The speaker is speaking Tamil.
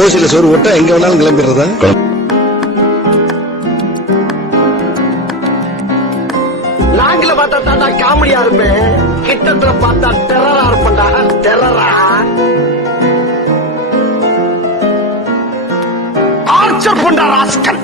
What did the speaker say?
ஓசில சோறு போட்டா எங்க வேணாலும் கிளம்பிடுறதா? நாங்கள பார்த்தா தாண்டா காமெடியா இருப்பேன், கிட்டத்துல பார்த்தா டெரரா இருப்பேன்டா. டெரரா ஆர்ச்சர் பண்ணா ராஸ்கல்.